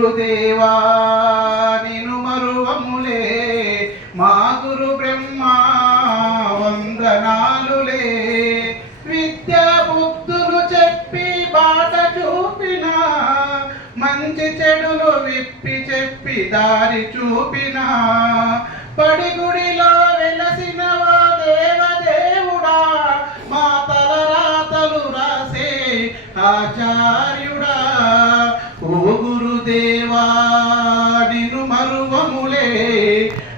గురుదేవా నిను మరువములే మా గురు బ్రహ్మ వందనాలులే. విద్యా బుద్ధులు చెప్పి బాట చూపిన మంచి చెడులు విప్పి చెప్పి దారి చూపిన పడిగుడిలో వెలసినవా దేవదేవుడా మా తలరాతలు రాసే ఆచార్యుడా. ఓ గురుదేవా నిను మరువములే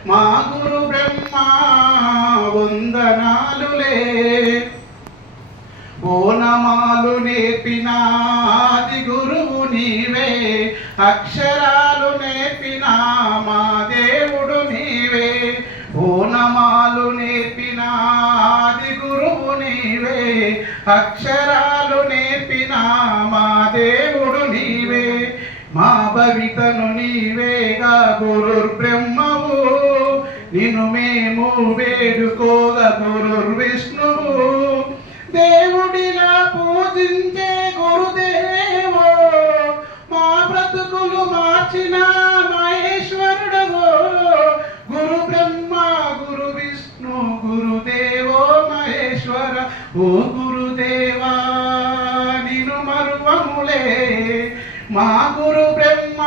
మా గురు బ్రహ్మ వందనాలులే. ఓనమాలు నేర్పిన ఆది గురువు నీవే అక్షరాలు నేర్పిన మా దేవుడు నీవే. ఓనమాలు నేర్పిన ఆది గురువు నీవే అక్షరాలు నేర్పిన మా దేవుడు నీవే. మా భవితను నీవేగా గురుర్బ్రహ్మవు నిన్ను మేము వేడుకోగా గురుర్విష్ణువు. దేవుడిలా పూజించే గురుదేవో మా బ్రతుకులు మార్చిన మహేశ్వరుడవో. గురు బ్రహ్మ గురు విష్ణు గురుదేవో మహేశ్వర. ఓ గురుదేవా నిను మరువములే మా గురు బ్రహ్మ